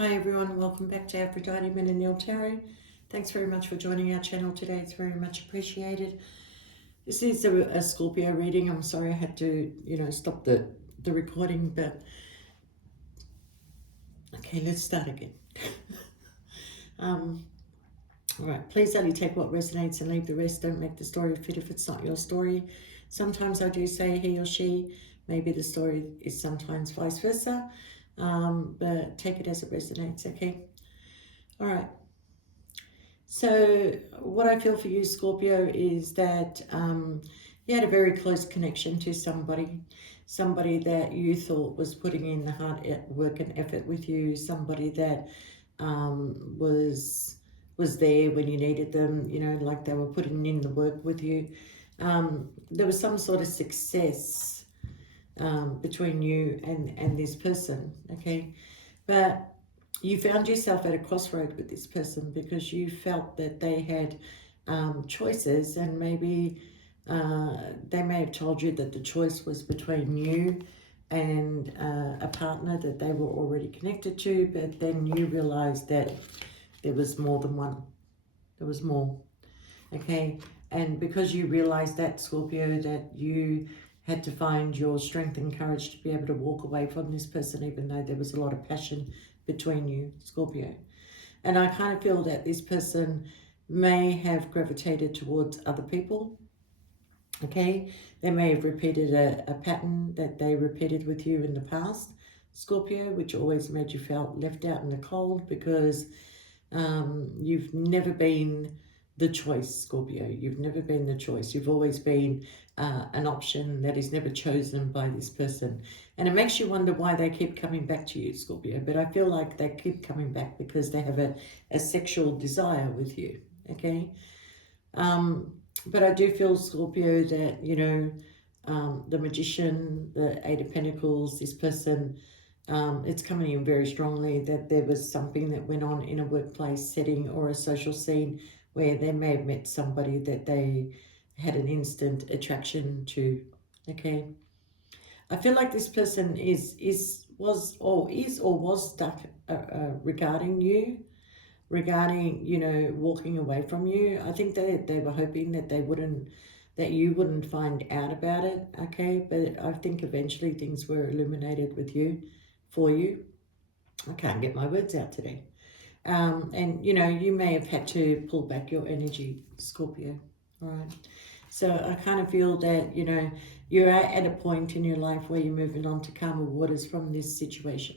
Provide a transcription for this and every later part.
Hi everyone, welcome back to Aphrodite Men and Neil Tarot. Thanks very much for joining our channel today. It's very much appreciated. This is a Scorpio reading. I'm sorry I had to, stop the recording, but okay, let's start again. All right, please only take what resonates and leave the rest. Don't make the story fit if it's not your story. Sometimes I do say he or she. Maybe the story is sometimes vice versa, but take it as it resonates, okay? All right. So what I feel for you, Scorpio, is that you had a very close connection to somebody that you thought was putting in the hard work and effort with you, somebody that was there when you needed them, like they were putting in the work with you. There was some sort of success between you and this person, okay? But you found yourself at a crossroad with this person because you felt that they had choices, and maybe they may have told you that the choice was between you and a partner that they were already connected to, but then you realized that there was more than one. There was more, okay? And because you realized that, Scorpio, that you had to find your strength and courage to be able to walk away from this person, even though there was a lot of passion between you, Scorpio. And I kind of feel that this person may have gravitated towards other people, okay? They may have repeated a pattern that they repeated with you in the past, Scorpio, which always made you feel left out in the cold because you've never been the choice, Scorpio. You've never been the choice. You've always been an option that is never chosen by this person. And it makes you wonder why they keep coming back to you, Scorpio. But I feel like they keep coming back because they have a sexual desire with you, okay? But I do feel, Scorpio, that, the Magician, the Eight of Pentacles, this person, it's coming in very strongly that there was something that went on in a workplace setting or a social scene where they may have met somebody that they had an instant attraction to, okay? I feel like this person was stuck regarding you, regarding, walking away from you. I think they were hoping that that you wouldn't find out about it, okay? But I think eventually things were illuminated with you, for you. I can't get my words out today. And, you may have had to pull back your energy, Scorpio, all right? So I kind of feel that, you're at a point in your life where you're moving on to calmer waters from this situation.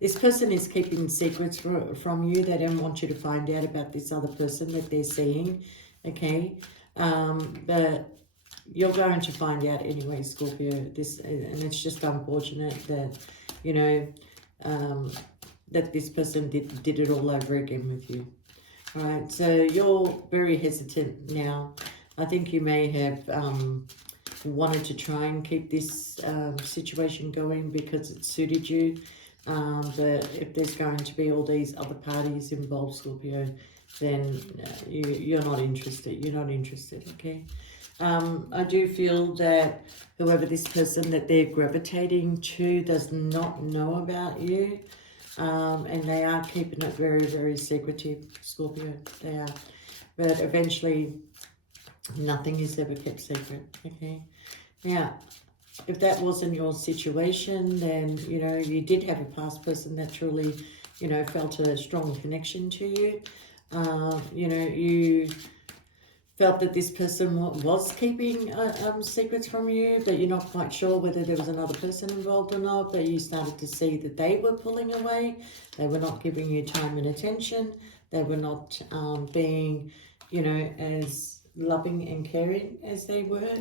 This person is keeping secrets from you. They don't want you to find out about this other person that they're seeing, okay? But you're going to find out anyway, Scorpio. And it's just unfortunate that, that this person did it all over again with you. All right, so you're very hesitant now. I think you may have wanted to try and keep this situation going because it suited you. But if there's going to be all these other parties involved, Scorpio, then you're not interested. You're not interested, okay? I do feel that whoever this person that they're gravitating to does not know about you. And they are keeping it very, very secretive, Scorpio. They are. But eventually, nothing is ever kept secret, okay? Now, if that wasn't your situation, then, you did have a past person that truly, felt a strong connection to you. You felt that this person was keeping secrets from you, but you're not quite sure whether there was another person involved or not, but you started to see that they were pulling away. They were not giving you time and attention. They were not being, as loving and caring as they were.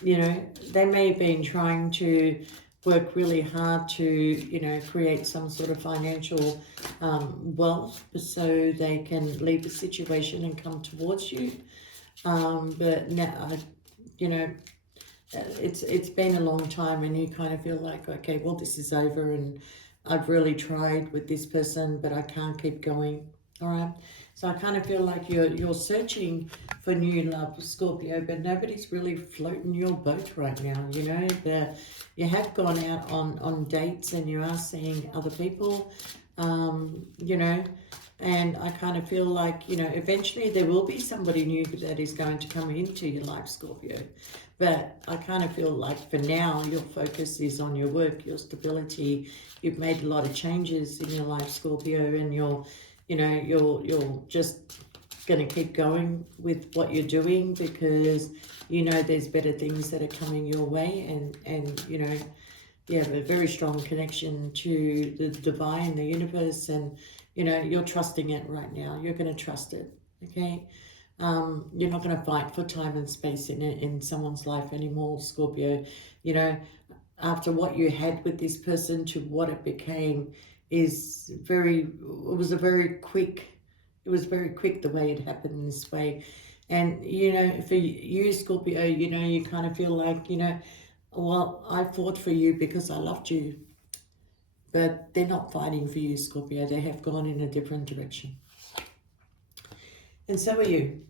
They may have been trying to work really hard to, create some sort of financial wealth so they can leave the situation and come towards you. But now, it's been a long time and you kind of feel like, okay, well, this is over and I've really tried with this person, but I can't keep going. All right. So I kind of feel like you're searching for new love, Scorpio, but nobody's really floating your boat right now. You know, you have gone out on dates and you are seeing other people, you know, and I kind of feel like, you know, eventually there will be somebody new that is going to come into your life, Scorpio. But I kind of feel like for now, your focus is on your work, your stability. You've made a lot of changes in your life, Scorpio, and you're just going to keep going with what you're doing because you know there's better things that are coming your way, and you know you have a very strong connection to the divine, the universe, and you know you're trusting it right now. You're going to trust it, okay? You're not going to fight for time and space in someone's life anymore, Scorpio. You know, after what you had with this person to what it became it was very quick the way it happened this way. And, you know, for you, Scorpio, you know, you kind of feel like, you know, well, I fought for you because I loved you. But they're not fighting for you, Scorpio. They have gone in a different direction. And so are you.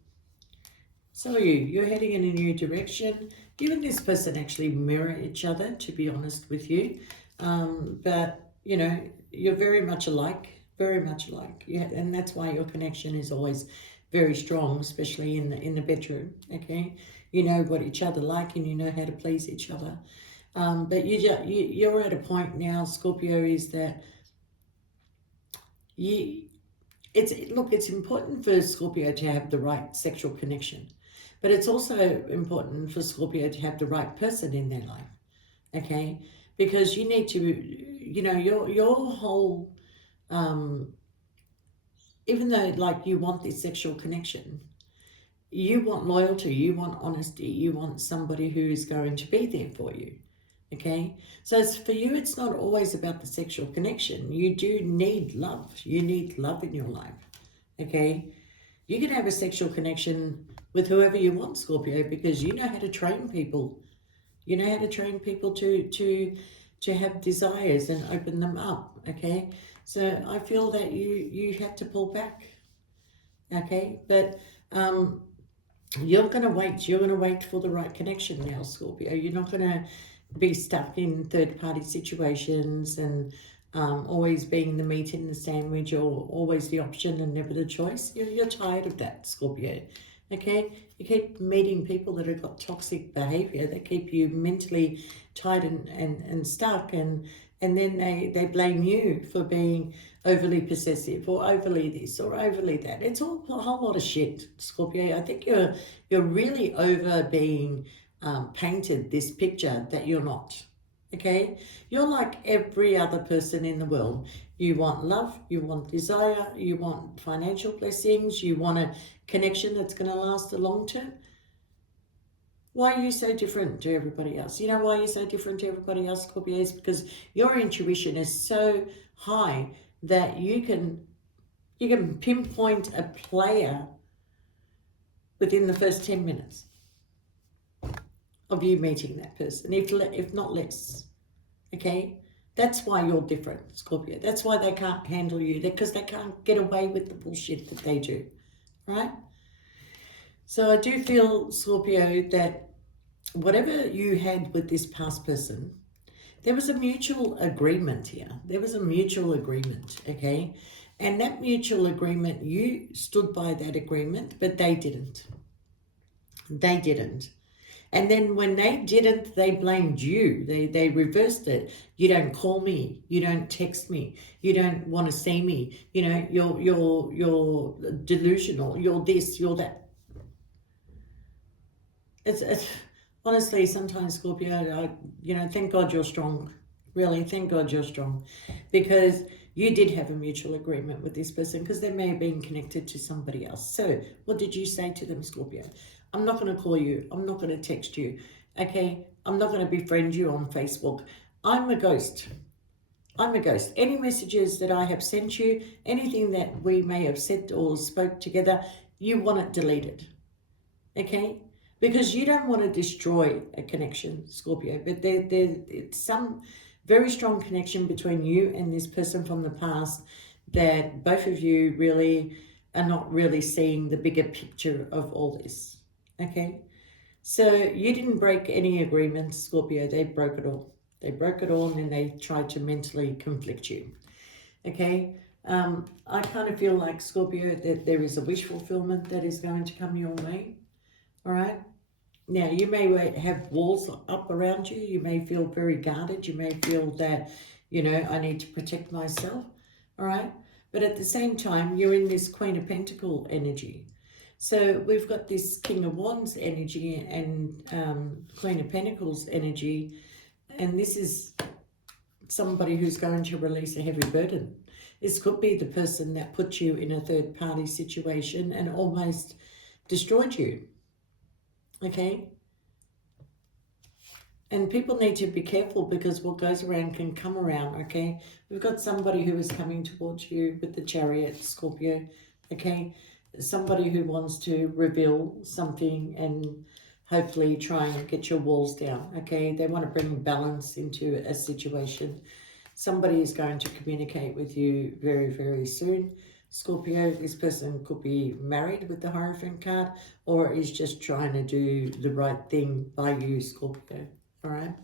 So are you. You're heading in a new direction. You and this person actually mirror each other, to be honest with you. But, you know, you're very much alike. Very much alike. Yeah, and that's why your connection is always very strong, especially in the bedroom, okay? You know what each other like and you know how to please each other. But you're at a point now, Scorpio, is that you it's important for Scorpio to have the right sexual connection, but it's also important for Scorpio to have the right person in their life, okay? Because you need to, you know, your whole, even though like you want this sexual connection, you want loyalty, you want honesty, you want somebody who is going to be there for you. Okay, so for you, it's not always about the sexual connection. You do need love. You need love in your life. Okay, you can have a sexual connection with whoever you want, Scorpio, because you know how to train people. You know how to train people to have desires and open them up. Okay, so I feel that you have to pull back. Okay, but you're going to wait. You're going to wait for the right connection now, Scorpio. You're not going to be stuck in third-party situations and always being the meat in the sandwich or always the option and never the choice. You're tired of that, Scorpio. Okay? You keep meeting people that have got toxic behavior that keep you mentally tight and stuck, and then they blame you for being overly possessive or overly this or overly that. It's all a whole lot of shit, Scorpio. I think you're really over being painted this picture that you're not. Okay, you're like every other person in the world. You want love, you want desire, you want financial blessings, you want a connection that's going to last a long term. Why are you so different to everybody else? You know why you're so different to everybody else, Scorpio? Is because your intuition is so high that you can pinpoint a player within the first 10 minutes of you meeting that person, if not less. Okay, that's why you're different, Scorpio. That's why they can't handle you, because they can't get away with the bullshit that they do, right? So I do feel, Scorpio, that whatever you had with this past person, there was a mutual agreement here. There was a mutual agreement, okay? And that mutual agreement, you stood by that agreement, but they didn't. They didn't. And then when they didn't, they blamed you. They reversed it. You don't call me. You don't text me. You don't want to see me. You know, you're delusional. You're this, you're that. It's honestly, sometimes, Scorpio, thank God you're strong. Really, thank God you're strong, because you did have a mutual agreement with this person, because they may have been connected to somebody else. So what did you say to them, Scorpio? I'm not going to call you. I'm not going to text you. Okay, I'm not going to befriend you on Facebook. I'm a ghost. I'm a ghost. Any messages that I have sent you, anything that we may have said or spoke together, you want it deleted. Okay? Because you don't want to destroy a connection, Scorpio. But it's some very strong connection between you and this person from the past that both of you really are not really seeing the bigger picture of all this. Okay? So you didn't break any agreements, Scorpio. They broke it all. They broke it all, and then they tried to mentally conflict you. Okay? I kind of feel like, Scorpio, that there is a wish fulfillment that is going to come your way. All right? Now, you may have walls up around you. You may feel very guarded. You may feel that, I need to protect myself. All right? But at the same time, you're in this Queen of Pentacles energy. So we've got this King of Wands energy and Queen of Pentacles energy. And this is somebody who's going to release a heavy burden. This could be the person that put you in a third-party situation and almost destroyed you. Okay? And people need to be careful, because what goes around can come around, okay? We've got somebody who is coming towards you with the Chariot, Scorpio, okay? Somebody who wants to reveal something and hopefully try and get your walls down, okay? They want to bring balance into a situation. Somebody is going to communicate with you very, very soon. Scorpio, this person could be married with the Hierophant card, or is just trying to do the right thing by you, Scorpio. All right.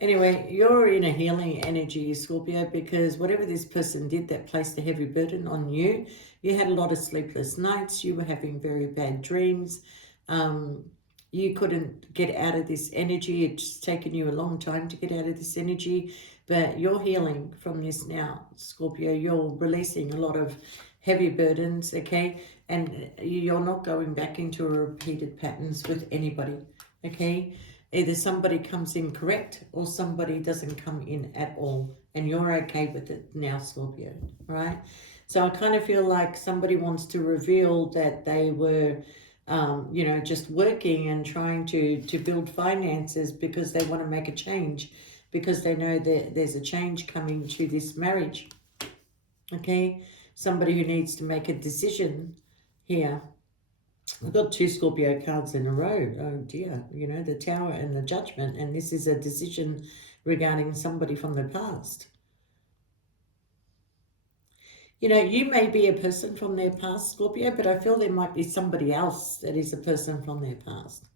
Anyway, you're in a healing energy, Scorpio, because whatever this person did that placed a heavy burden on you, you had a lot of sleepless nights. You were having very bad dreams. You couldn't get out of this energy. It's taken you a long time to get out of this energy, but you're healing from this now, Scorpio. You're releasing a lot of heavy burdens, okay? And you're not going back into repeated patterns with anybody, okay? Either somebody comes in correct or somebody doesn't come in at all. And you're okay with it now, Scorpio, right? So I kind of feel like somebody wants to reveal that they were, just working and trying to build finances because they want to make a change, because they know that there's a change coming to this marriage, okay? Somebody who needs to make a decision here. I've got two Scorpio cards in a row. Oh dear, the Tower and the Judgment. And this is a decision regarding somebody from the past. You may be a person from their past, Scorpio, but I feel there might be somebody else that is a person from their past.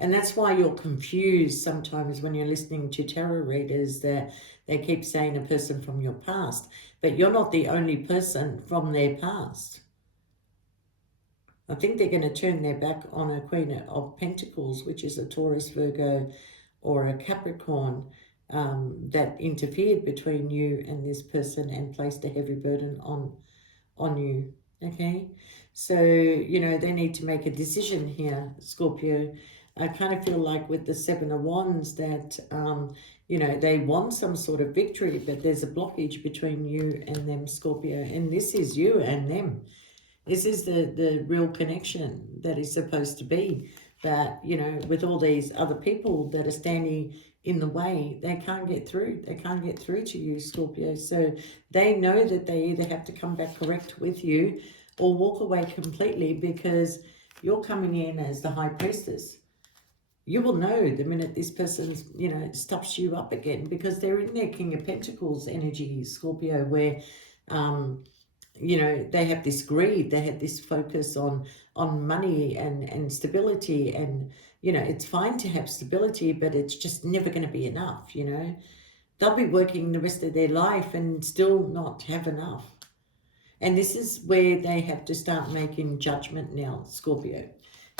And that's why you're confused sometimes when you're listening to tarot readers, that they keep saying a person from your past. But you're not the only person from their past. I think they're going to turn their back on a Queen of Pentacles, which is a Taurus, Virgo, or a Capricorn, that interfered between you and this person and placed a heavy burden on you, okay? So, they need to make a decision here, Scorpio. I kind of feel like with the Seven of Wands that, they want some sort of victory, but there's a blockage between you and them, Scorpio, and this is you and them. This is the real connection that is supposed to be. But, with all these other people that are standing in the way, they can't get through. They can't get through to you, Scorpio. So they know that they either have to come back correct with you or walk away completely, because you're coming in as the High Priestess. You will know the minute this person's, stuffs you up again, because they're in their King of Pentacles energy, Scorpio, where they have this greed, they have this focus on money and stability, and it's fine to have stability, but it's just never going to be enough. They'll be working the rest of their life and still not have enough. And this is where they have to start making judgment now, Scorpio.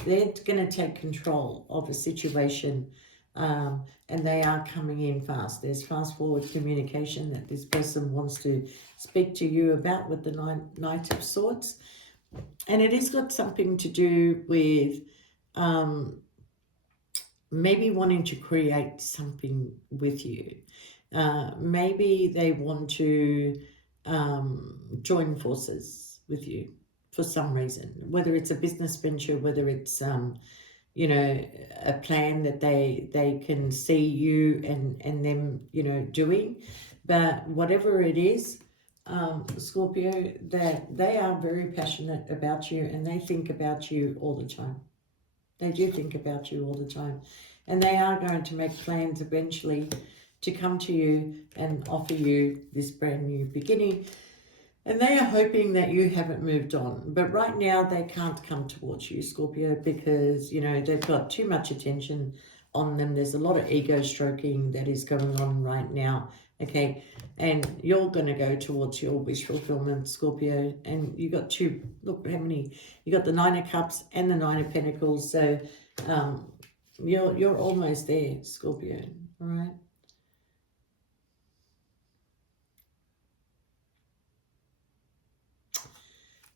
They're going to take control of a situation, and they are coming in fast. There's fast forward communication that this person wants to speak to you about with the Knight of Swords. And it has got something to do with maybe wanting to create something with you. Maybe they want to join forces with you for some reason, whether it's a business venture, whether it's a plan that they can see you and them doing. But whatever it is, Scorpio, that they are very passionate about you, and they think about you all the time. They do think about you all the time, and they are going to make plans eventually to come to you and offer you this brand new beginning. And they are hoping that you haven't moved on. But right now, they can't come towards you, Scorpio, because, you know, they've got too much attention on them. There's a lot of ego stroking that is going on right now, okay? And you're going to go towards your wish fulfillment, Scorpio. And you got two, look how many, you got the Nine of Cups and the Nine of Pentacles. So you're almost there, Scorpio, all right?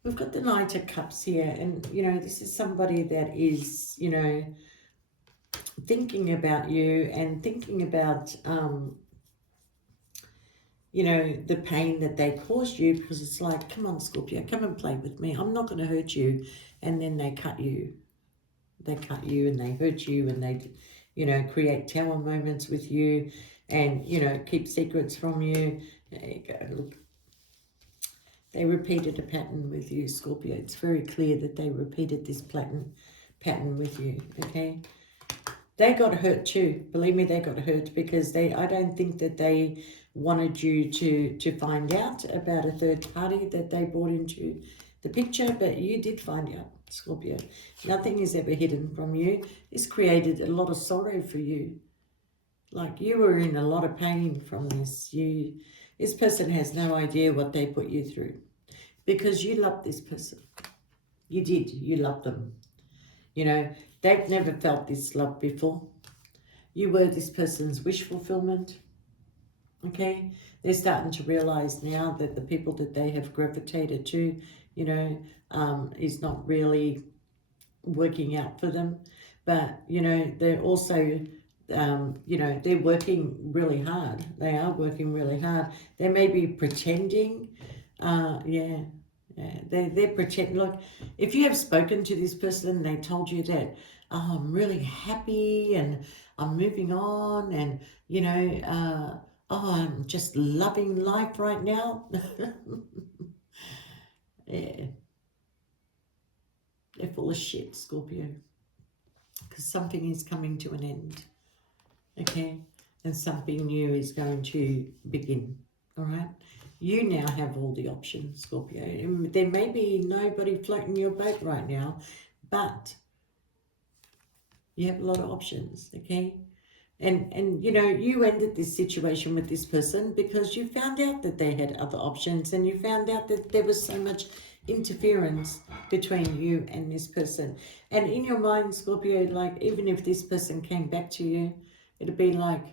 We've got the Knight of Cups here, and, you know, this is somebody that is, you know, thinking about you and thinking about, you know, the pain that they caused you, because it's like, come on, Scorpio, come and play with me. I'm not going to hurt you. And then they cut you. They cut you and they hurt you and they, you know, create tower moments with you and, you know, keep secrets from you. There you go. Look. They repeated a pattern with you, Scorpio. It's very clear that they repeated this pattern with you, okay? They got hurt too. Believe me, they got hurt because I don't think that they wanted you to find out about a third party that they brought into the picture, but you did find out, Scorpio. Nothing is ever hidden from you. This created a lot of sorrow for you. Like, you were in a lot of pain from this. This person has no idea what they put you through because you loved this person. You did. You loved them. You know, they've never felt this love before. You were this person's wish fulfillment. Okay? They're starting to realize now that the people that they have gravitated to, you know, is not really working out for them. But, you know, they're also... you know, they're working really hard. They are working really hard. They may be pretending. Yeah, they're pretending. Look, if you have spoken to this person and they told you that, oh, I'm really happy and I'm moving on and, you know, oh, I'm just loving life right now. Yeah. They're full of shit, Scorpio. Because something is coming to an end. Okay, and something new is going to begin, all right? You now have all the options, Scorpio. And there may be nobody floating your boat right now, but you have a lot of options, okay? And you know, you ended this situation with this person because you found out that they had other options and you found out that there was so much interference between you and this person. And in your mind, Scorpio, like, even if this person came back to you, it'd be like,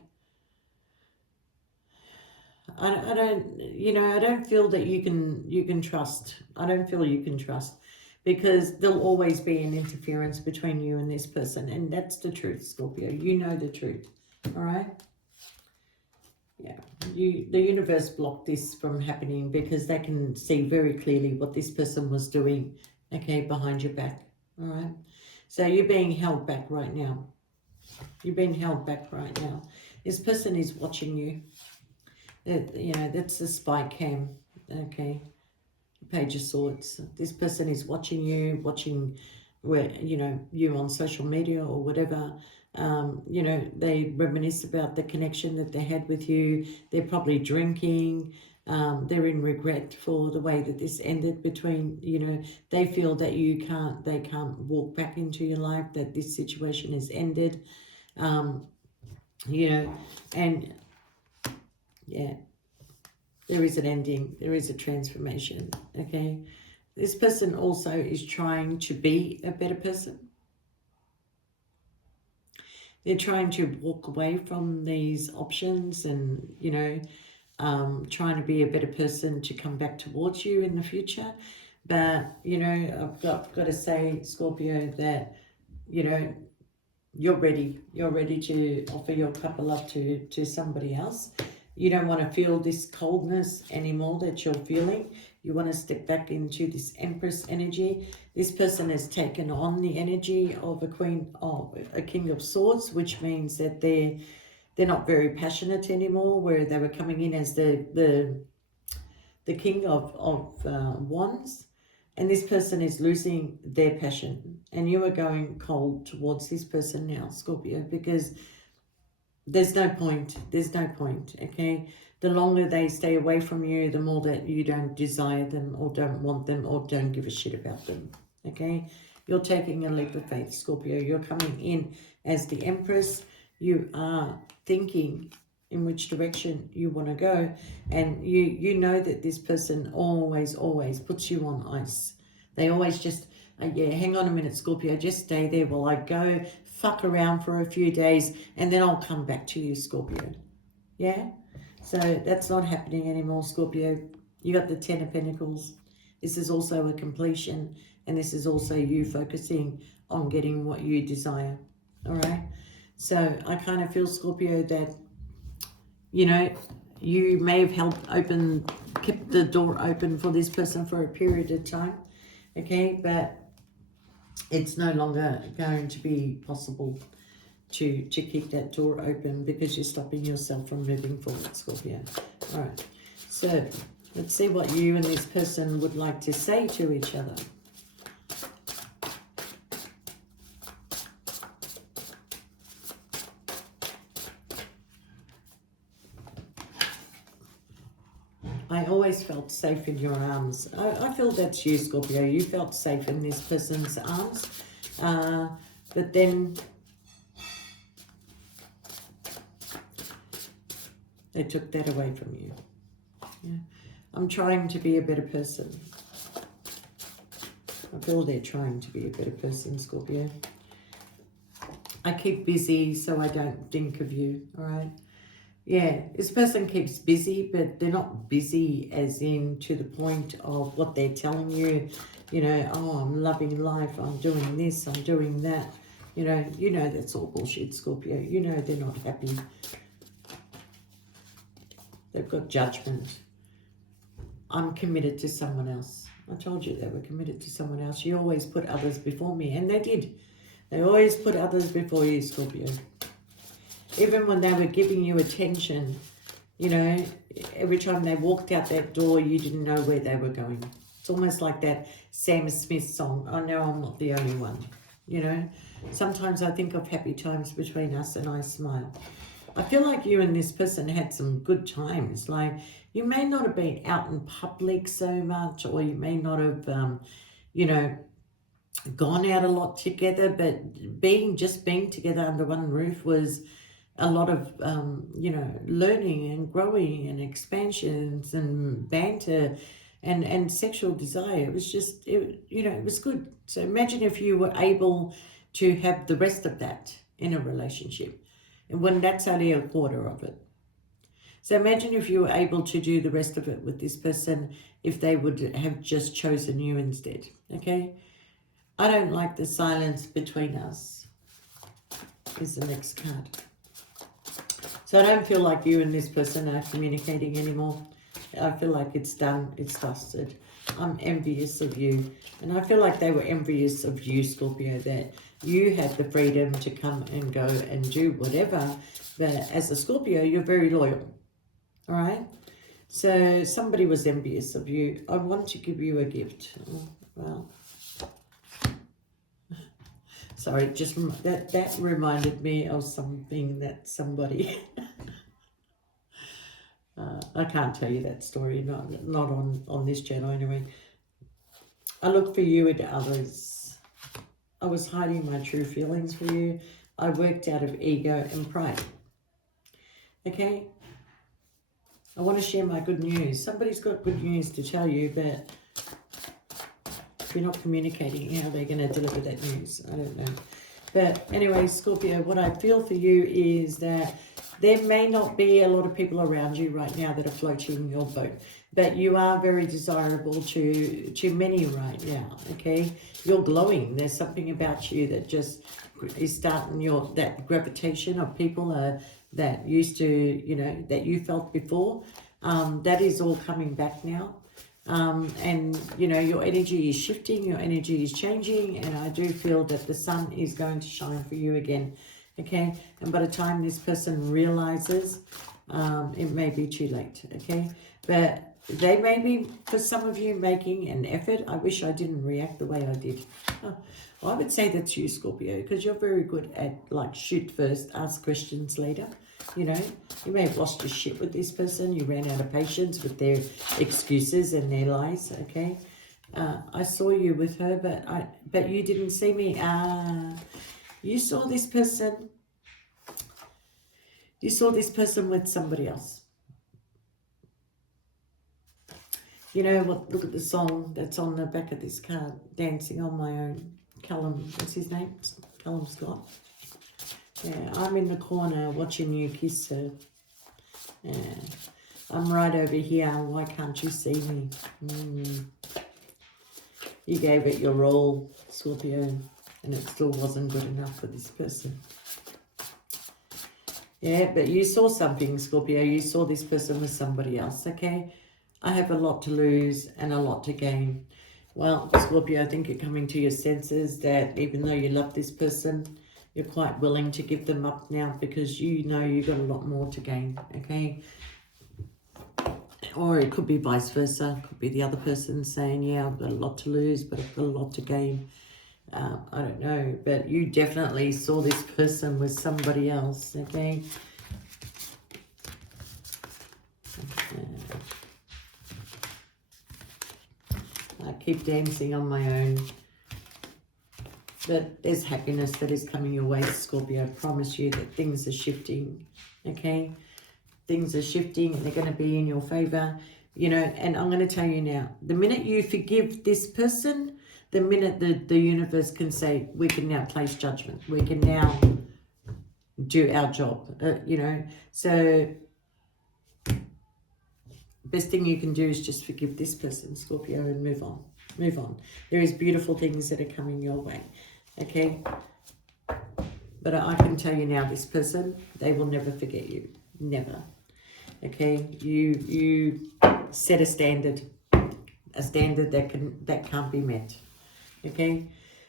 I don't, you know, I don't feel that you can trust. I don't feel you can trust because there'll always be an interference between you and this person. And that's the truth, Scorpio. You know the truth, all right? Yeah, the universe blocked this from happening because they can see very clearly what this person was doing, okay, behind your back, all right? So you're being held back right now. You're being held back right now. This person is watching you. You know, that's the spy cam, okay? Page of Swords. This person is watching you, watching where, you know, you on social media or whatever. You know, they reminisce about the connection that they had with you. They're probably drinking. They're in regret for the way that this ended between, you know, they feel that they can't walk back into your life, that this situation has ended. You know, and yeah, there is an ending, there is a transformation, okay? This person also is trying to be a better person. They're trying to walk away from these options and, you know, trying to be a better person to come back towards you in the future. But, you know, I've got to say, Scorpio, that, you know, you're ready. You're ready to offer your cup of love to somebody else. You don't want to feel this coldness anymore that you're feeling. You want to step back into this Empress energy. This person has taken on the energy of a King of Swords, which means that they're not very passionate anymore, where they were coming in as the King of Wands. And this person is losing their passion. And you are going cold towards this person now, Scorpio, because there's no point. There's no point, okay? The longer they stay away from you, the more that you don't desire them or don't want them or don't give a shit about them. Okay? You're taking a leap of faith, Scorpio. You're coming in as the Empress. You are thinking in which direction you want to go, and you know that this person always puts you on ice. They always just yeah, hang on a minute, Scorpio, just stay there while I go fuck around for a few days and then I'll come back to you, Scorpio. Yeah, so that's not happening anymore, Scorpio. You got the 10 of Pentacles. This is also a completion, and this is also you focusing on getting what you desire. All right, so I kind of feel, Scorpio, that you know, you may have kept the door open for this person for a period of time, okay, but it's no longer going to be possible to keep that door open because you're stopping yourself from moving forward, Scorpio. All right, so let's see what you and this person would like to say to each other. I always felt safe in your arms. I feel that's you, Scorpio. You felt safe in this person's arms. But then they took that away from you. Yeah. I'm trying to be a better person. I feel they're trying to be a better person, Scorpio. I keep busy so I don't think of you, all right? Yeah, this person keeps busy, but they're not busy as in to the point of what they're telling you. You know, oh, I'm loving life, I'm doing this, I'm doing that. You know that's all bullshit, Scorpio. You know they're not happy. They've got judgment. I'm committed to someone else. I told you they were committed to someone else. You always put others before me, and they did. They always put others before you, Scorpio. Even when they were giving you attention, you know, every time they walked out that door, you didn't know where they were going. It's almost like that Sam Smith song, I know I'm not the only one, you know. Sometimes I think of happy times between us and I smile. I feel like you and this person had some good times. Like, you may not have been out in public so much, or you may not have, you know, gone out a lot together, but being together under one roof was a lot of, you know, learning and growing and expansions and banter and sexual desire. It was just, you know, it was good. So imagine if you were able to have the rest of that in a relationship, and when that's only a quarter of it. So imagine if you were able to do the rest of it with this person, if they would have just chosen you instead, okay? I don't like the silence between us is the next card. So I don't feel like you and this person are communicating anymore. I feel like it's done, it's dusted. I'm envious of you. And I feel like they were envious of you, Scorpio, that you had the freedom to come and go and do whatever. But as a Scorpio, you're very loyal. All right? So somebody was envious of you. I want to give you a gift. Oh, well. Sorry, just that reminded me of something that somebody... I can't tell you that story, not on this channel anyway. I look for you and others. I was hiding my true feelings for you. I worked out of ego and pride. Okay? I want to share my good news. Somebody's got good news to tell you, but if you're not communicating, how are they going to deliver that news? I don't know. But anyway, Scorpio, what I feel for you is that there may not be a lot of people around you right now that are floating your boat, but you are very desirable to many right now, okay? You're glowing. There's something about you that just is starting that gravitation of people that used to, you know, that you felt before. That is all coming back now. And, you know, your energy is shifting, your energy is changing, and I do feel that the sun is going to shine for you again, okay? And by the time this person realizes, it may be too late, okay? But they may be, for some of you, making an effort. I wish I didn't react the way I did. Well, I would say that's you, Scorpio, because you're very good at, like, shoot first, ask questions later. You know, you may have lost your shit with this person. You ran out of patience with their excuses and their lies, okay? I saw you with her, but you didn't see me. You saw this person. You saw this person with somebody else. You know what? Look at the song that's on the back of this card, Dancing on My Own. Callum, what's his name? Callum Scott. Yeah, I'm in the corner watching you kiss her. Yeah, I'm right over here. Why can't you see me? You gave it your all, Scorpio, and it still wasn't good enough for this person. Yeah, but you saw something, Scorpio. You saw this person with somebody else, okay? I have a lot to lose and a lot to gain. Well, Scorpio, I think you're coming to your senses that even though you love this person, you're quite willing to give them up now because you know you've got a lot more to gain, okay? Or it could be vice versa. It could be the other person saying, yeah, I've got a lot to lose, but I've got a lot to gain. I don't know, but you definitely saw this person with somebody else, okay? I keep dancing on my own. But there's happiness that is coming your way, Scorpio. I promise you that things are shifting, okay? Things are shifting and they're going to be in your favor, you know, and I'm going to tell you now, the minute you forgive this person, the minute the universe can say, we can now place judgment. We can now do our job, you know. So best thing you can do is just forgive this person, Scorpio, and move on. Move on. There is beautiful things that are coming your way, okay? But I can tell you now, this person, they will never forget you. Never. Okay? You set a standard that can't be met. Okay?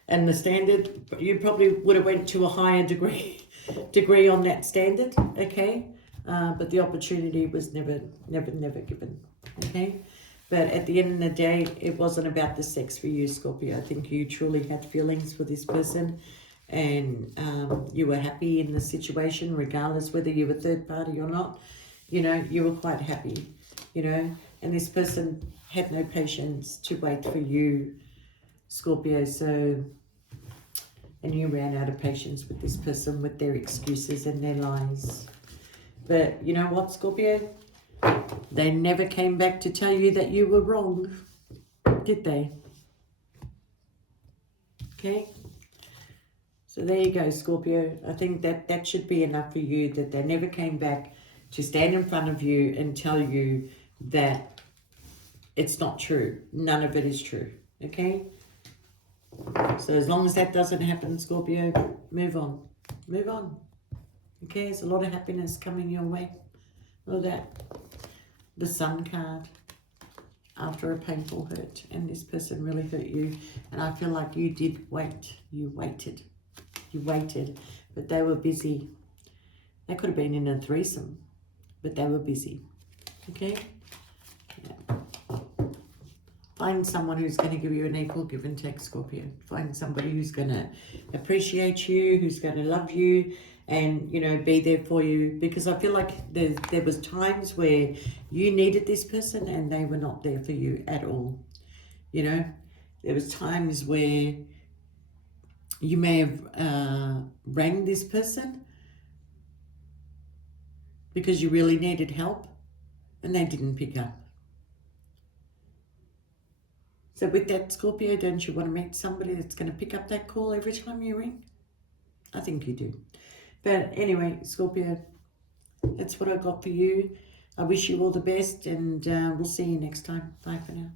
And the standard, you probably would have went to a higher degree on that standard, okay? But the opportunity was never given, okay? But at the end of the day, it wasn't about the sex for you, Scorpio. I think you truly had feelings for this person and you were happy in the situation, regardless whether you were third party or not. You know, you were quite happy, you know, and this person had no patience to wait for you, Scorpio. So, and you ran out of patience with this person with their excuses and their lies. But you know what, Scorpio? They never came back to tell you that you were wrong, did they? Okay? So there you go, Scorpio. I think that should be enough for you, that they never came back to stand in front of you and tell you that it's not true. None of it is true, okay? So as long as that doesn't happen, Scorpio, move on. Move on. Okay, there's a lot of happiness coming your way. Look at that. The Sun card. After a painful hurt, and this person really hurt you. And I feel like you did wait. You waited. You waited, but they were busy. They could have been in a threesome, but they were busy. Okay? Yeah. Find someone who's going to give you an equal give and take, Scorpio. Find somebody who's going to appreciate you, who's going to love you, and, you know, be there for you. Because I feel like there was times where you needed this person and they were not there for you at all. You know, there was times where you may have rang this person because you really needed help and they didn't pick up. So with that, Scorpio, don't you want to meet somebody that's going to pick up that call every time you ring? I think you do. But anyway, Scorpio, that's what I got for you. I wish you all the best, and we'll see you next time. Bye for now.